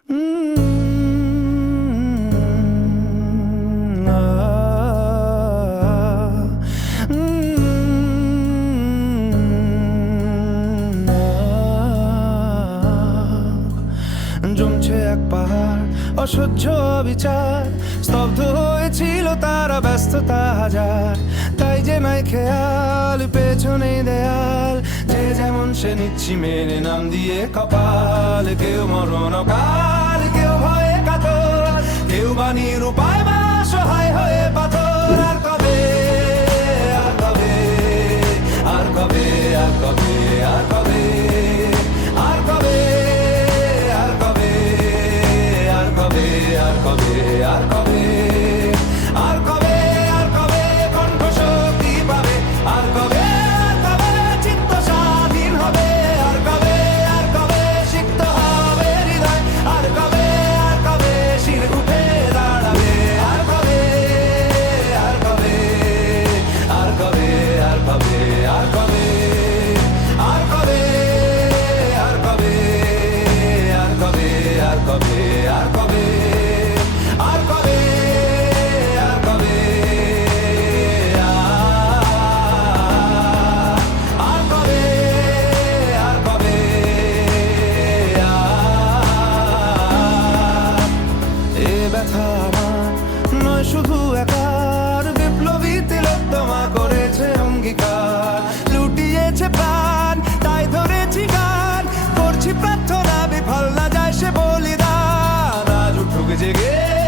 জমছে এক পাহাড় অসহ্য বিচার স্তব্ধ হয়েছিল তারা, ব্যস্ততা হাজার। তাই যে নাই খেয়াল পেছনে দেয়াল। যে যেমন সে নিচ্ছি মেনে নাম দিয়ে কপাল, কেউ মরণ কাল প্রাণীর উপায় বা সহায় হয়ে পাথর, আর কবে আর কবে আর কবে আর কবে আর কবে আর কবে আর কবে আর কবে আর কবে ব্যথা আমার। নয় শুধু একার। বিপ্লবী তিলোত্তমা করেছে অঙ্গীকার। লুটিয়েছে প্রাণ, তাই ধরেছি গান। করছি প্রার্থনা, বিফল না যায় সে বলিদান। আজ উঠুক জেগে